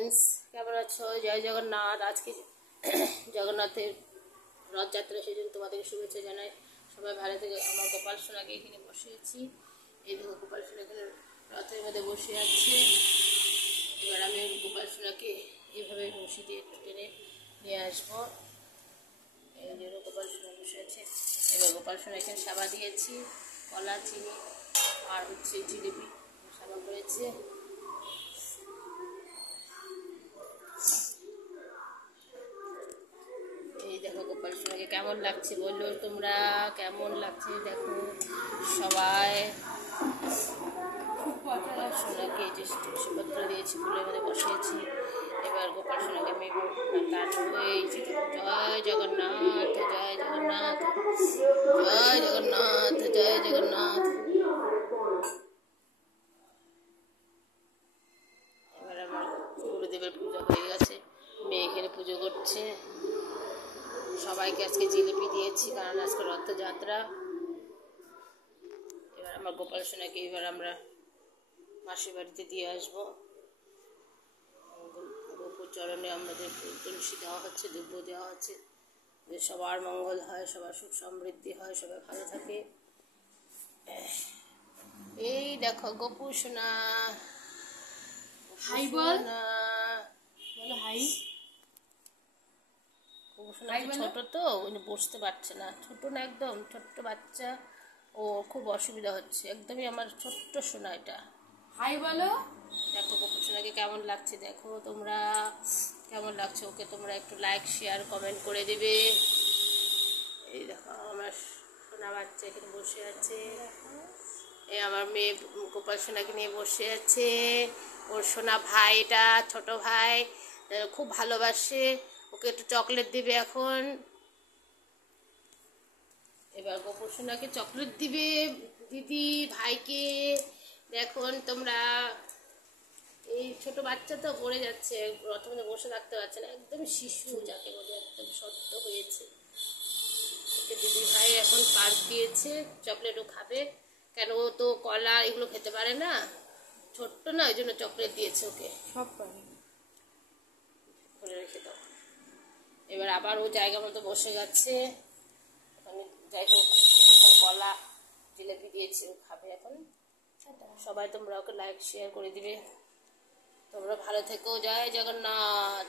Friends, কেমন আছো? জয় জগন্নাথ। আজকে জগন্নাথের রথযাত্রা, সেই জন্য তোমাদেরকে শুভেচ্ছা জানাই। সবাই ভালো থেকে। আমার গোপাল সোনাকে এখানে বসিয়েছি। এই দেখো, গোপাল সোনা এখানে রথের মধ্যে বসে আছে। এবার আমি গোপাল সোনাকে এইভাবে রশি দিয়ে একটু টেনে নিয়ে আসবো। এই জন্য গোপাল সোনা বসে আছে। এবার গোপাল সোনা এখানে সাবা দিয়েছি, কলা, চিনি আর হচ্ছে জিলিপি সাবা করেছে। এই দেখো গোপাল সোনাকে কেমন লাগছে বললো তোমরা, কেমন লাগছে দেখো সবাই। গোপাল সোনাকে যে তুলসীপত্র দিয়েছি, ফুলের মধ্যে বসিয়েছি। এবার গোপাল সোনাকে আমি টানবো। এই যে জয় জগন্নাথ, জয় জগন্নাথ, জয় জগন্নাথ, জয় জগন্নাথ। এবার আমার গুরুদেবের পুজো হয়ে গেছে, মেয়ে এখানে পুজো করছে। সবাইকে আজকে জিলিপি দিয়েছি, কারণ আজকে রথযাত্রা। এবার আমার গোপাল সোনাকে এবার আমরা মাসির বাড়িতে দিয়ে আসবো। গোপুর চরণে আমাদের তুলসী দেওয়া হচ্ছে, দুব্য দেওয়া হচ্ছে, যে সবার মঙ্গল হয়, সবার সুখ সমৃদ্ধি হয়, সবাই ভালো থাকে। এই দেখো গোপু সোনা, হাই বল, বলো হাই। গোপু সোনা ছোট তো বসতে পারছে না, ছোট না একদম ছোট্ট বাচ্চা, ও খুব অসুবিধা হচ্ছে। একদমই আমার ছোট্ট সোনা এটা। হাই বলো। দেখো গোপু সোনাকে কেমন লাগছে, দেখো তোমরা কেমন লাগছে ওকে, তোমরা একটু লাইক শেয়ার কমেন্ট করে দেবে। এই দেখো আমার সোনা বাচ্চা এখানে বসে আছে। এই আমার মেয়ে গোপাল সোনাকে নিয়ে বসে আছে। ওর সোনা ভাই, এটা ছোট ভাই, খুব ভালোবাসে ওকে, একটু চকলেট দিবে এখন। এবার গোপু সোনাকে চকলেট দিবে দিদি ভাইকে। দেখুন তোমরা, এই ছোট বাচ্চা তো পড়ে যাচ্ছে, রথের মধ্যে বসে থাকতে পারছে না, একদম শিশু যাকে বলে, একদম সদ্য হয়েছে। ওকে দিদি ভাই এখন পার্ক দিয়েছে, চকলেটও খাবে, কেন ও তো কলা এগুলো খেতে পারে না, ছোট্ট না, ওই জন্য চকলেট দিয়েছে ওকে। সব পারি করে রেখে দাও। এবার আবার ও জায়গা মতো বসে গেছে। আমি যাই হোক, এখন কলা জিলেপি দিয়েছি, ও খাবে এখন। সবাই তোমরা ওকে লাইক শেয়ার করে দিবে। তোমরা ভালো থেকো। জয় জগন্নাথ।